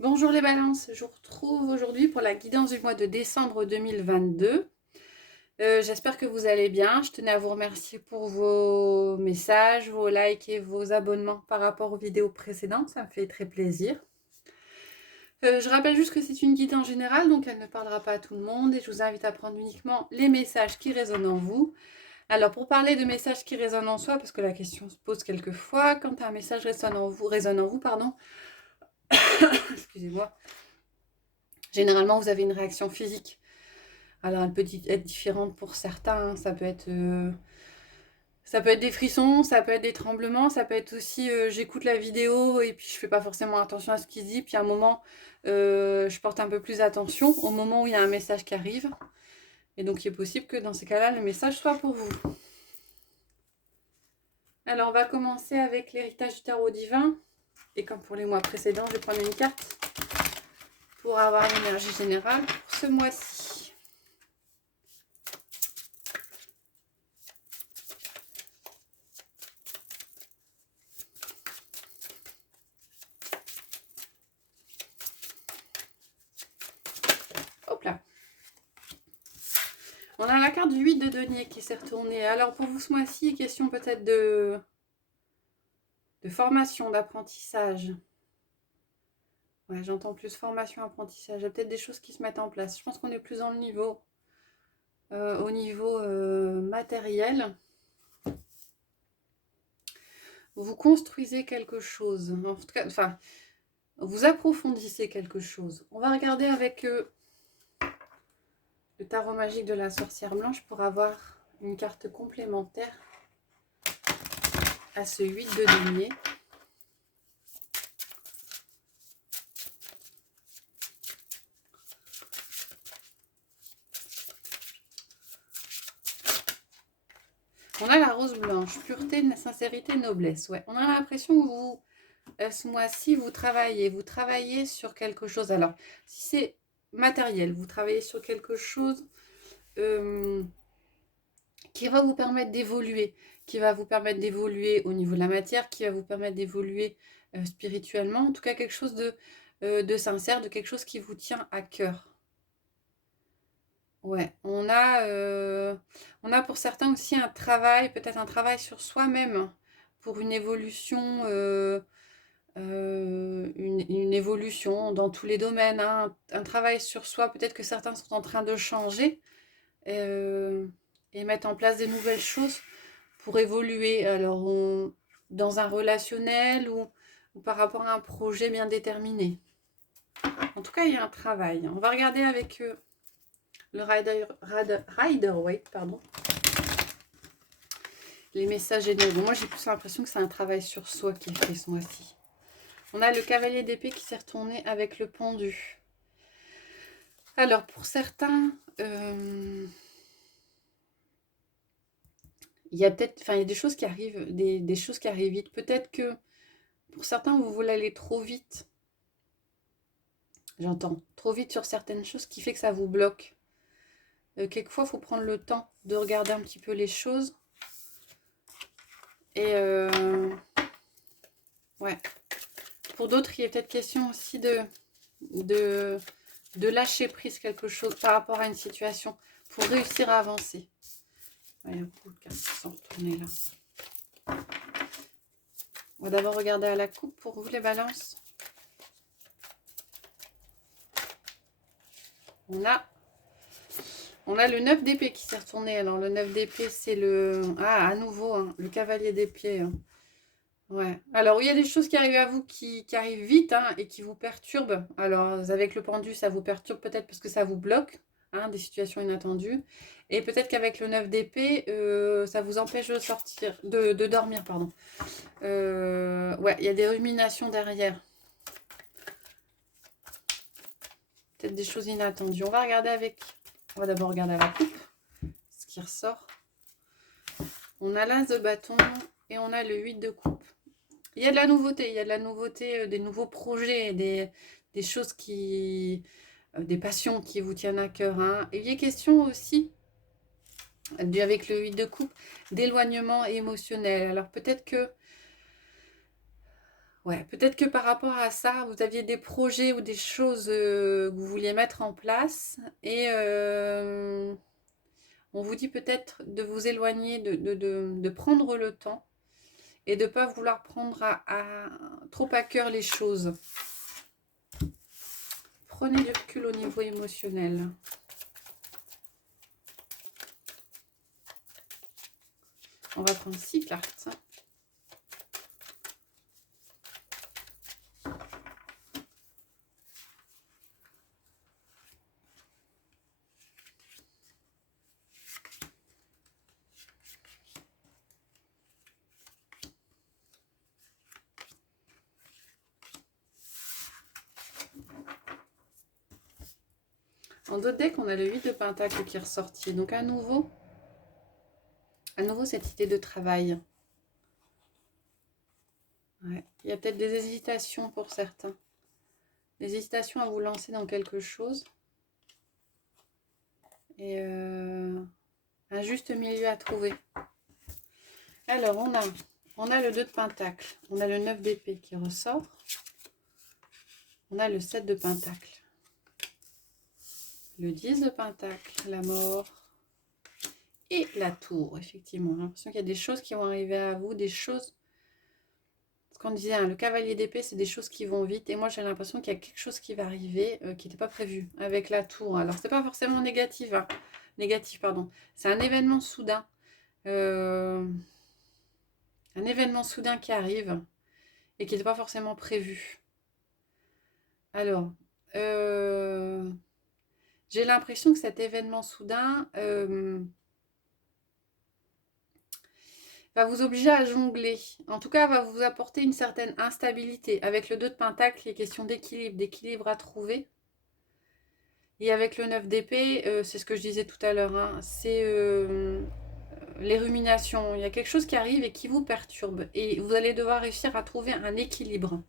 Bonjour les balances, je vous retrouve aujourd'hui pour la guidance du mois de décembre 2022. J'espère que vous allez bien. Je tenais à vous remercier pour vos messages, vos likes et vos abonnements par rapport aux vidéos précédentes. Ça me fait très plaisir. Je rappelle juste que c'est une guidance générale, donc elle ne parlera pas à tout le monde et je vous invite à prendre uniquement les messages qui résonnent en vous. Alors pour parler de messages qui résonnent en soi, parce que la question se pose quelquefois, quand un message résonne en vous, pardon, excusez-moi, généralement vous avez une réaction physique. Alors, elle peut être différente pour certains. Ça peut être des frissons, ça peut être des tremblements, ça peut être aussi j'écoute la vidéo et puis je fais pas forcément attention à ce qu'il dit. Puis à un moment, je porte un peu plus attention au moment où il y a un message qui arrive. Et donc, il est possible que dans ces cas-là, le message soit pour vous. Alors, on va commencer avec l'héritage du tarot divin. Et comme pour les mois précédents, je vais prendre une carte pour avoir l'énergie générale pour ce mois-ci. Hop là. On a la carte du 8 de denier qui s'est retournée. Alors pour vous ce mois-ci, question peut-être de formation, d'apprentissage. Ouais, j'entends plus formation, apprentissage. Il y a peut-être des choses qui se mettent en place. Je pense qu'on est plus dans le niveau, au niveau matériel. Vous construisez quelque chose. En tout cas, enfin, vous approfondissez quelque chose. On va regarder avec le tarot magique de la sorcière blanche pour avoir une carte complémentaire à ce 8 de denier. On a la rose blanche, pureté, sincérité, noblesse. Ouais, on a l'impression que vous, ce mois-ci, vous travaillez sur quelque chose. Alors, si c'est matériel, vous travaillez sur quelque chose qui va vous permettre d'évoluer, au niveau de la matière, qui va vous permettre d'évoluer spirituellement. En tout cas, quelque chose de sincère, de quelque chose qui vous tient à cœur. Ouais, on a pour certains aussi un travail, peut-être un travail sur soi-même pour une évolution, une évolution dans tous les domaines, hein, un travail sur soi. Peut-être que certains sont en train de changer euh, et mettre en place des nouvelles choses pour évoluer. Alors, dans un relationnel ou par rapport à un projet bien déterminé. En tout cas, il y a un travail. On va regarder avec le Rider-Waite, pardon. Les messages généraux. Moi, j'ai plus l'impression que c'est un travail sur soi qui est fait ce mois-ci. On a le cavalier d'épée qui s'est retourné avec le pendu. Alors, pour certains, il y a peut-être, enfin, il y a des choses qui arrivent, des choses qui arrivent vite. Peut-être que pour certains, vous voulez aller trop vite. J'entends trop vite sur certaines choses, qui fait que ça vous bloque. Quelquefois, il faut prendre le temps de regarder un petit peu les choses. Et ouais. Pour d'autres, il est peut-être question aussi de lâcher prise quelque chose par rapport à une situation pour réussir à avancer. Il y a beaucoup de cartes qui sont retournées là. On va d'abord regarder à la coupe pour vous les balances. On a le 9 d'épée qui s'est retourné. Alors le 9 d'épée, c'est le... Ah, à nouveau, hein, le cavalier d'épée. Hein. Ouais. Alors, il y a des choses qui arrivent à vous qui arrivent vite hein, et qui vous perturbent. Alors, avec le pendu, ça vous perturbe peut-être parce que ça vous bloque, hein, des situations inattendues. Et peut-être qu'avec le 9 d'épée, ça vous empêche de sortir, de dormir, pardon. Ouais, il y a des ruminations derrière. Peut-être des choses inattendues. On va d'abord regarder à la coupe, ce qui ressort. On a l'as de bâton et on a le 8 de coupe. Il y a de la nouveauté, des nouveaux projets, des choses des passions qui vous tiennent à cœur. Hein. Et il est question aussi, avec le 8 de coupe, d'éloignement émotionnel. Alors peut-être que, Ouais, peut-être que par rapport à ça, vous aviez des projets ou des choses que vous vouliez mettre en place et on vous dit peut-être de vous éloigner, de prendre le temps et de ne pas vouloir prendre trop à cœur les choses. Prenez du recul au niveau émotionnel. On va prendre 6 cartes. En d'autres decks, on a le 8 de Pentacle qui est ressorti. Donc à nouveau cette idée de travail. Ouais. Il y a peut-être des hésitations pour certains. Des hésitations à vous lancer dans quelque chose. Et un juste milieu à trouver. Alors, on a le 2 de Pentacle. On a le 9 d'épée qui ressort. On a le 7 de Pentacle. Le 10 de Pentacle, la mort. Et la tour, effectivement. J'ai l'impression qu'il y a des choses qui vont arriver à vous, des choses... Ce qu'on disait, hein, le cavalier d'épée, c'est des choses qui vont vite. Et moi, j'ai l'impression qu'il y a quelque chose qui va arriver qui n'était pas prévu avec la tour. Alors, c'est pas forcément négatif, hein. Négatif, pardon. C'est un événement soudain. Un événement soudain qui arrive et qui n'était pas forcément prévu. Alors, j'ai l'impression que cet événement soudain va vous obliger à jongler. En tout cas, va vous apporter une certaine instabilité. Avec le 2 de Pentacle, il est question d'équilibre à trouver. Et avec le 9 d'épée, c'est ce que je disais tout à l'heure, hein, c'est les ruminations. Il y a quelque chose qui arrive et qui vous perturbe. Et vous allez devoir réussir à trouver un équilibre.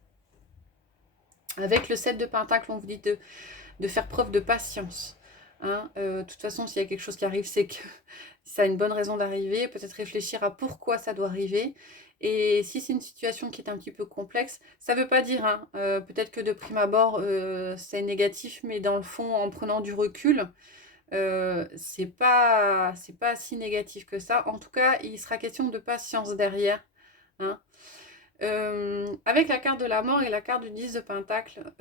Avec le 7 de Pentacle, on vous dit de faire preuve de patience. Hein. De toute façon, s'il y a quelque chose qui arrive, c'est que ça a une bonne raison d'arriver. Peut-être réfléchir à pourquoi ça doit arriver. Et si c'est une situation qui est un petit peu complexe, ça ne veut pas dire, hein, peut-être que de prime abord, c'est négatif, mais dans le fond, en prenant du recul, c'est pas si négatif que ça. En tout cas, il sera question de patience derrière. Hein. Avec la carte de la mort et la carte du 10 de Pentacle,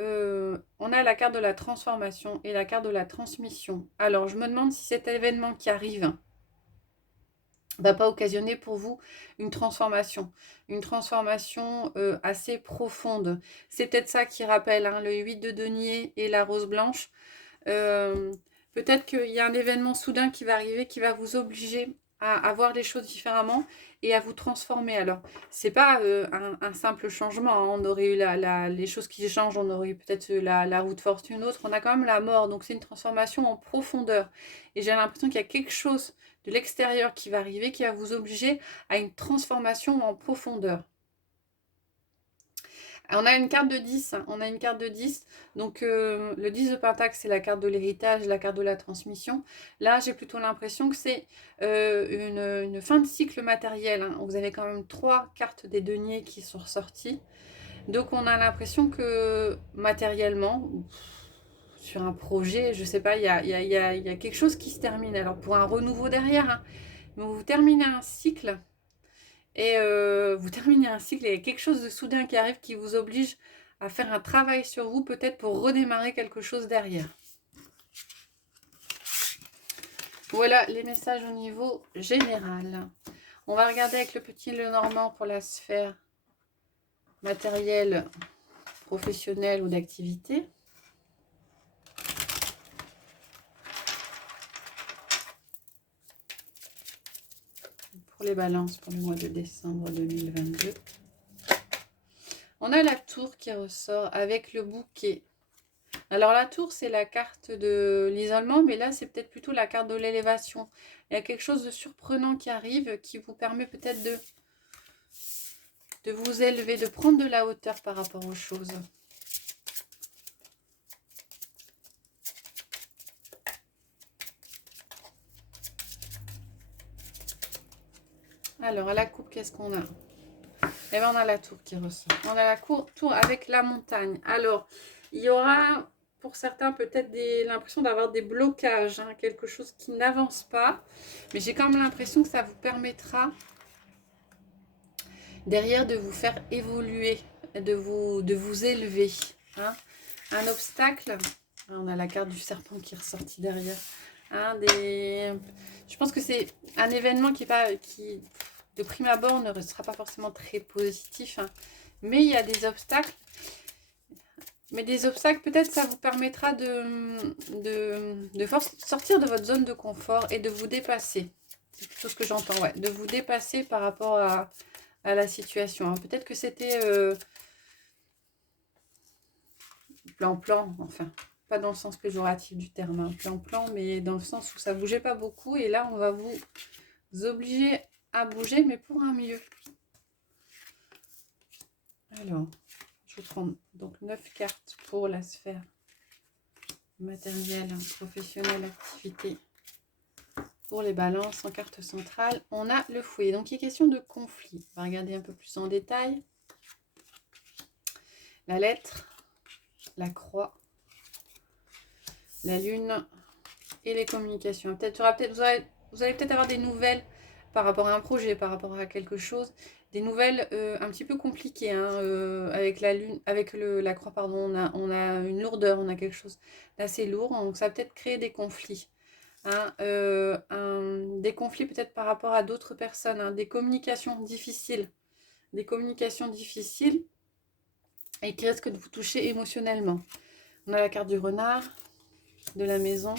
on a la carte de la transformation et la carte de la transmission. Alors, je me demande si cet événement qui arrive va pas occasionner pour vous une transformation assez profonde. C'est peut-être ça qui rappelle, hein, le 8 de denier et la rose blanche. Peut-être qu'il y a un événement soudain qui va arriver, qui va vous obliger à voir les choses différemment et à vous transformer. Alors, c'est pas un simple changement, hein. On aurait eu les choses qui changent, on aurait eu peut-être la roue de fortune autre. On a quand même la mort, donc c'est une transformation en profondeur. Et j'ai l'impression qu'il y a quelque chose de l'extérieur qui va arriver, qui va vous obliger à une transformation en profondeur. On a une carte de 10, hein. On a une carte de 10, donc le 10 de Pentacle, c'est la carte de l'héritage, la carte de la transmission. Là, j'ai plutôt l'impression que c'est une fin de cycle matériel, hein. Vous avez quand même 3 cartes des deniers qui sont ressorties. Donc, on a l'impression que matériellement, sur un projet, je sais pas, il y a quelque chose qui se termine. Alors, pour un renouveau derrière, hein, mais vous terminez un cycle. Et vous terminez un cycle et il y a quelque chose de soudain qui arrive qui vous oblige à faire un travail sur vous, peut-être pour redémarrer quelque chose derrière. Voilà les messages au niveau général. On va regarder avec le petit Lenormand pour la sphère matérielle, professionnelle ou d'activité. Pour les balances pour le mois de décembre 2022. On a la tour qui ressort avec le bouquet. Alors la tour, c'est la carte de l'isolement, mais là, c'est peut-être plutôt la carte de l'élévation. Il y a quelque chose de surprenant qui arrive, qui vous permet peut-être de vous élever, de prendre de la hauteur par rapport aux choses. Alors, à la coupe, qu'est-ce qu'on a? Et bien, on a la tour qui ressort. On a la tour avec la montagne. Alors, il y aura pour certains peut-être l'impression d'avoir des blocages, hein, quelque chose qui n'avance pas. Mais j'ai quand même l'impression que ça vous permettra derrière de vous faire évoluer, de vous élever. Hein. Un obstacle, on a la carte du serpent qui est ressortie derrière. Je pense que c'est un événement qui de prime abord ne sera pas forcément très positif, hein. Mais il y a des obstacles. Mais des obstacles, peut-être ça vous permettra de sortir de votre zone de confort et de vous dépasser. C'est plutôt ce que j'entends, ouais. De vous dépasser par rapport à la situation. Hein. Peut-être que c'était plan-plan, enfin, pas dans le sens péjoratif du terme, hein, plan-plan, mais dans le sens où ça bougeait pas beaucoup. Et là, on va vous obliger à bouger, mais pour un mieux. Alors, je vais prendre donc 9 cartes pour la sphère matérielle, professionnelle, activité. Pour les balances, en carte centrale, on a le fouet. Donc, il est question de conflit. On va regarder un peu plus en détail. La lettre, la croix, la lune et les communications. Vous allez peut-être avoir des nouvelles par rapport à un projet, par rapport à quelque chose. Des nouvelles un petit peu compliquées. Hein, avec la lune, avec la croix, pardon, on a une lourdeur, on a quelque chose d'assez lourd. Donc, ça va peut-être créer des conflits. Hein, des conflits peut-être par rapport à d'autres personnes, hein, des communications difficiles et qui risquent de vous toucher émotionnellement. On a la carte du renard, de la maison,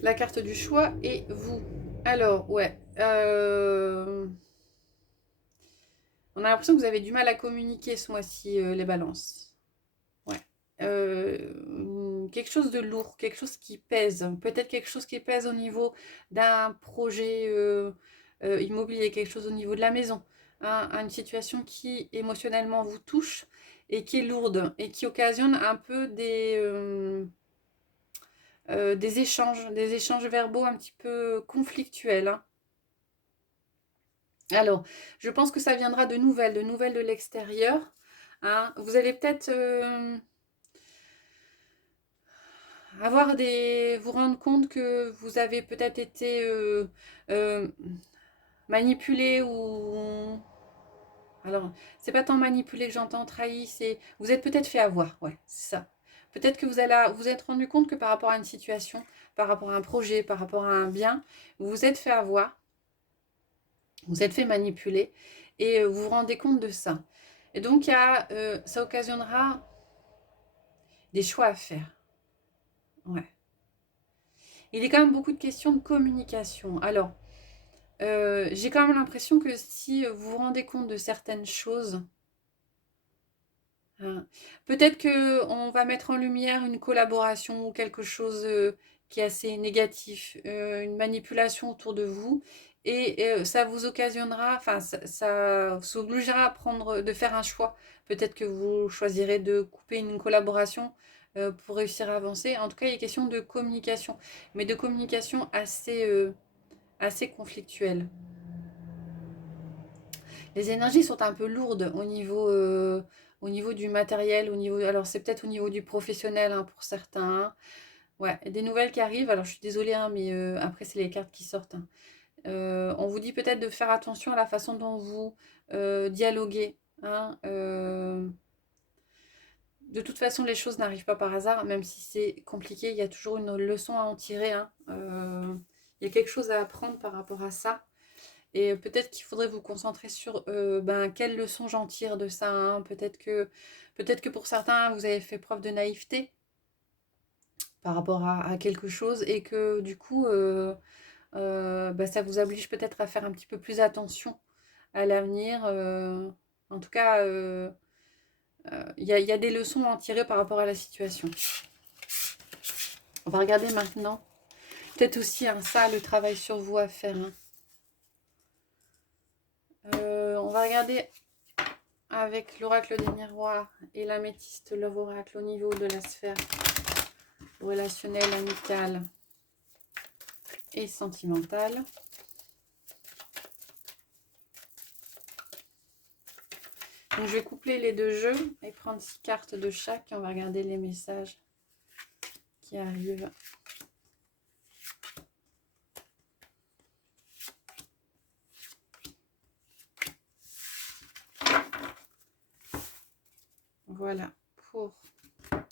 la carte du choix et vous. Alors, ouais, on a l'impression que vous avez du mal à communiquer ce mois-ci, les balances. Ouais. Quelque chose de lourd, quelque chose qui pèse, peut-être quelque chose qui pèse au niveau d'un projet immobilier, quelque chose au niveau de la maison, hein, une situation qui émotionnellement vous touche et qui est lourde et qui occasionne un peu des échanges verbaux un petit peu conflictuels. Hein. Alors, je pense que ça viendra de nouvelles de l'extérieur. Hein. Vous allez peut-être vous rendre compte que vous avez peut-être été manipulé ou... Alors, c'est pas tant manipulé que j'entends trahi, c'est... Vous êtes peut-être fait avoir, ouais, c'est ça. Peut-être que vous êtes rendu compte que par rapport à une situation, par rapport à un projet, par rapport à un bien, vous vous êtes fait avoir, vous êtes fait manipuler et vous vous rendez compte de ça. Et donc, ça occasionnera des choix à faire. Ouais. Il est quand même beaucoup de questions de communication. Alors, j'ai quand même l'impression que si vous vous rendez compte de certaines choses, hein, peut-être qu'on va mettre en lumière une collaboration ou quelque chose qui est assez négatif, une manipulation autour de vous, et ça vous occasionnera, enfin, ça vous obligera de faire un choix. Peut-être que vous choisirez de couper une collaboration pour réussir à avancer. En tout cas, il est question de communication, mais de communication assez conflictuelle. Les énergies sont un peu lourdes au niveau du matériel, alors c'est peut-être au niveau du professionnel hein, pour certains. Hein. Ouais, des nouvelles qui arrivent. Alors je suis désolée, hein, mais après c'est les cartes qui sortent. Hein. On vous dit peut-être de faire attention à la façon dont vous dialoguez. Hein. De toute façon, les choses n'arrivent pas par hasard, même si c'est compliqué, il y a toujours une leçon à en tirer. Hein. Il y a quelque chose à apprendre par rapport à ça. Et peut-être qu'il faudrait vous concentrer sur quelle leçon j'en tire de ça. Hein. Peut-être que pour certains, vous avez fait preuve de naïveté par rapport à quelque chose et que du coup, ça vous oblige peut-être à faire un petit peu plus attention à l'avenir. En tout cas, il y a des leçons à en tirer par rapport à la situation. On va regarder maintenant. Peut-être aussi ça, le travail sur vous à faire. Hein. On va regarder avec l'oracle des miroirs et l'améthyste Love Oracle au niveau de la sphère relationnelle, amicale et sentimentale. Donc, je vais coupler les deux jeux et prendre 6 cartes de chaque et on va regarder les messages qui arrivent. Voilà pour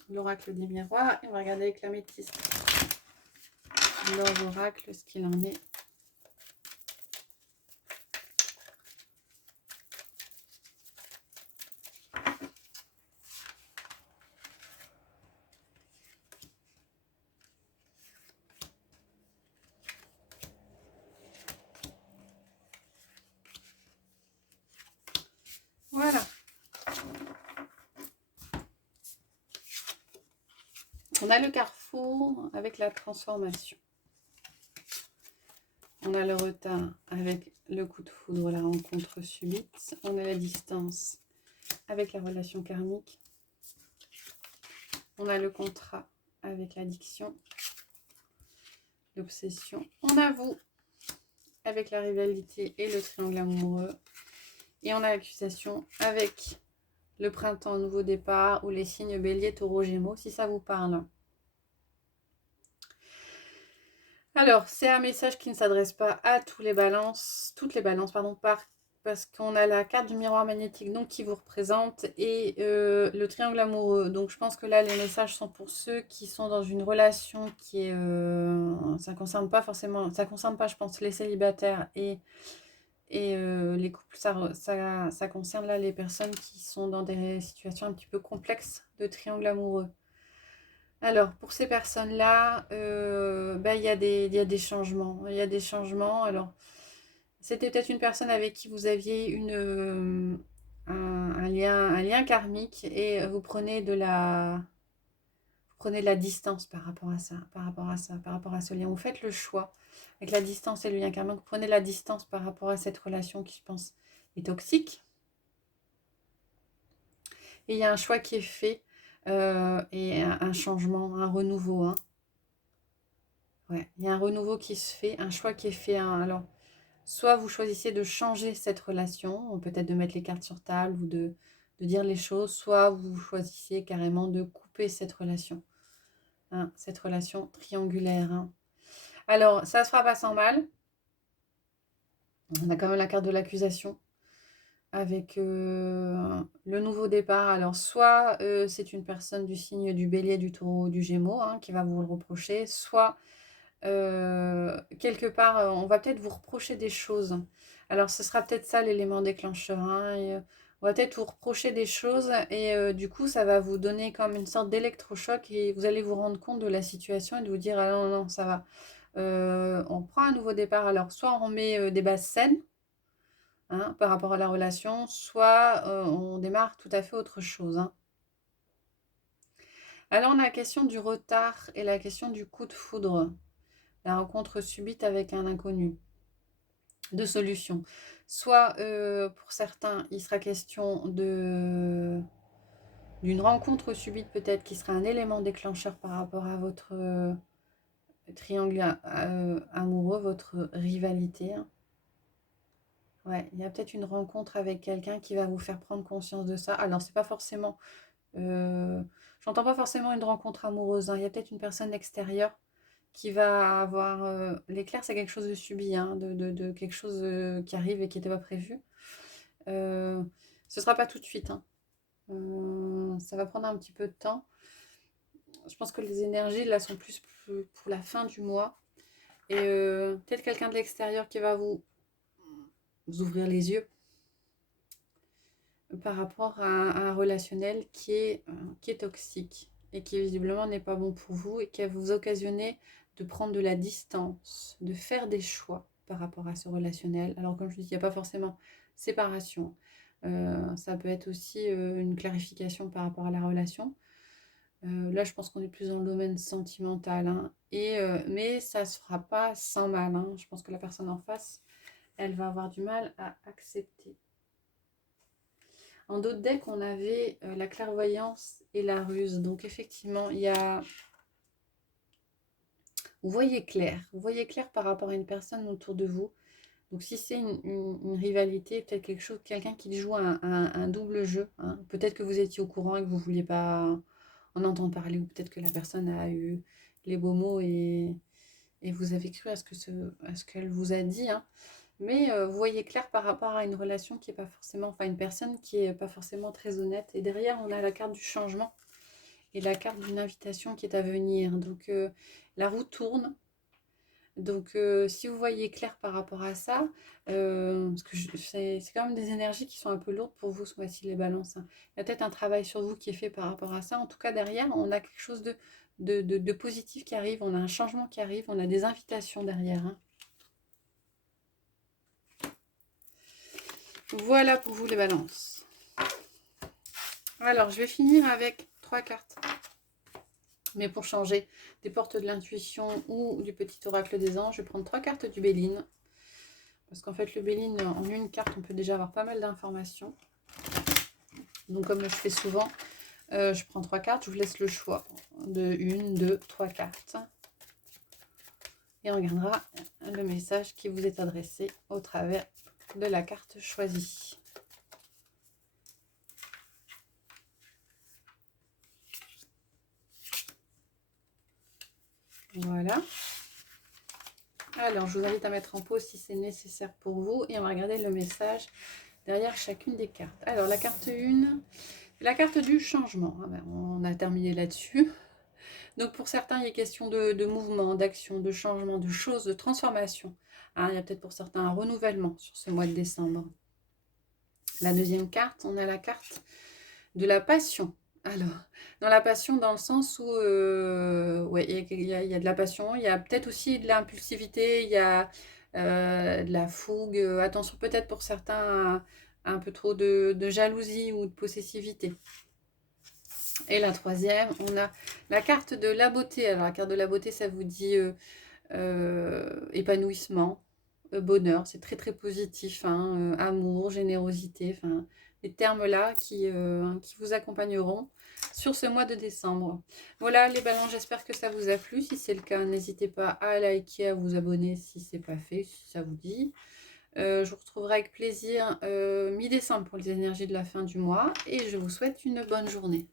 l'oracle des miroirs. Et on va regarder avec l'améthyste. Leur oracle, ce qu'il en est. Voilà. On a le carrefour avec la transformation. On a le retard avec le coup de foudre, la rencontre subite. On a la distance avec la relation karmique. On a le contrat avec l'addiction, l'obsession. On a vous avec la rivalité et le triangle amoureux. Et on a l'accusation avec le printemps, nouveau départ ou les signes bélier, taureau, gémeaux, si ça vous parle. Alors, c'est un message qui ne s'adresse pas à toutes les balances, parce qu'on a la carte du miroir magnétique donc qui vous représente et le triangle amoureux. Donc, je pense que là, les messages sont pour ceux qui sont dans une relation qui est... ça concerne pas, je pense, les célibataires et les couples. Ça concerne là les personnes qui sont dans des situations un petit peu complexes de triangle amoureux. Alors, pour ces personnes-là, il y a des changements. Il y a des changements. Alors, c'était peut-être une personne avec qui vous aviez un lien karmique et vous prenez de la distance par rapport à ça, par rapport à ce lien. Vous faites le choix avec la distance et le lien karmique. Vous prenez la distance par rapport à cette relation qui, je pense, est toxique. Et il y a un choix qui est fait et un changement, un renouveau. Hein. Ouais, il y a un renouveau qui se fait, un choix qui est fait. Hein. Alors, soit vous choisissez de changer cette relation, peut-être de mettre les cartes sur table ou de dire les choses, soit vous choisissez carrément de couper cette relation. Hein, cette relation triangulaire. Hein. Alors, ça ne se fera pas sans mal. On a quand même la carte de l'accusation avec le nouveau départ. Alors, soit c'est une personne du signe du bélier, du taureau, du gémeaux hein, qui va vous le reprocher, soit quelque part, on va peut-être vous reprocher des choses. Alors, ce sera peut-être ça l'élément déclencheur. Hein, on va peut-être vous reprocher des choses et du coup, ça va vous donner comme une sorte d'électrochoc et vous allez vous rendre compte de la situation et de vous dire, ah non, non, ça va. On prend un nouveau départ. Alors, soit on met des bases saines hein, par rapport à la relation, soit on démarre tout à fait autre chose. Hein. Alors, on a la question du retard et la question du coup de foudre. La rencontre subite avec un inconnu. Deux solutions. Soit pour certains, il sera question d'une rencontre subite peut-être qui sera un élément déclencheur par rapport à votre triangle amoureux, votre rivalité. Hein. Ouais, il y a peut-être une rencontre avec quelqu'un qui va vous faire prendre conscience de ça. Alors, c'est pas forcément... j'entends pas forcément une rencontre amoureuse. Hein. Il y a peut-être une personne extérieure qui va avoir... l'éclair, c'est quelque chose de subi, hein, de quelque chose qui arrive et qui n'était pas prévu. Ce sera pas tout de suite. Hein. Ça va prendre un petit peu de temps. Je pense que les énergies, là, sont plus pour la fin du mois. Et peut-être quelqu'un de l'extérieur qui va vous ouvrir les yeux par rapport à un relationnel qui est toxique et qui visiblement n'est pas bon pour vous et qui va vous occasionner de prendre de la distance, de faire des choix par rapport à ce relationnel. Alors comme je dis, il n'y a pas forcément séparation. Ça peut être aussi une clarification par rapport à la relation. Là, je pense qu'on est plus dans le domaine sentimental. Hein, mais ça ne se fera pas sans mal. Hein. Je pense que la personne en face, elle va avoir du mal à accepter. En d'autres decks, on avait la clairvoyance et la ruse. Donc effectivement, il y a... Vous voyez clair par rapport à une personne autour de vous. Donc si c'est une rivalité, peut-être quelque chose, quelqu'un qui joue un double jeu, hein. Peut-être que vous étiez au courant et que vous ne vouliez pas en entendre parler, ou peut-être que la personne a eu les beaux mots et vous avez cru à ce qu'elle vous a dit, hein. Mais vous voyez clair par rapport à une relation qui est pas forcément, enfin une personne qui est pas forcément très honnête. Et derrière, on a la carte du changement et la carte d'une invitation qui est à venir. Donc la roue tourne. Donc si vous voyez clair par rapport à ça, parce que c'est quand même des énergies qui sont un peu lourdes pour vous ce mois-ci, les balances, hein. Il y a peut-être un travail sur vous qui est fait par rapport à ça. En tout cas, derrière, on a quelque chose de positif qui arrive, on a un changement qui arrive, on a des invitations derrière, hein. Voilà pour vous les balances. Alors, je vais finir avec 3 cartes. Mais pour changer des portes de l'intuition ou du petit oracle des anges, je vais prendre 3 cartes du Béline. Parce qu'en fait, le Béline, en une carte, on peut déjà avoir pas mal d'informations. Donc, comme je fais souvent, je prends 3 cartes. Je vous laisse le choix de 1, 2, 3 cartes. Et on regardera le message qui vous est adressé au travers de la carte choisie. Voilà. Alors, je vous invite à mettre en pause si c'est nécessaire pour vous. Et on va regarder le message derrière chacune des cartes. Alors, la carte 1, la carte du changement. Ah ben, on a terminé là-dessus. Donc, pour certains, il est question de mouvement, d'action, de changement, de choses, de transformation. Hein, il y a peut-être pour certains un renouvellement sur ce mois de décembre. La deuxième carte, on a la carte de la passion. Alors, dans la passion, dans le sens où ouais, il y a de la passion, il y a peut-être aussi de l'impulsivité, il y a de la fougue. Attention peut-être pour certains un peu trop de jalousie ou de possessivité. Et la troisième, on a la carte de la beauté. Alors la carte de la beauté, ça vous dit épanouissement, bonheur, c'est très très positif, hein, amour, générosité, enfin les termes là qui vous accompagneront sur ce mois de décembre. Voilà les ballons, j'espère que ça vous a plu. Si c'est le cas, n'hésitez pas à liker, à vous abonner si c'est pas fait, si ça vous dit. Je vous retrouverai avec plaisir mi-décembre pour les énergies de la fin du mois et je vous souhaite une bonne journée.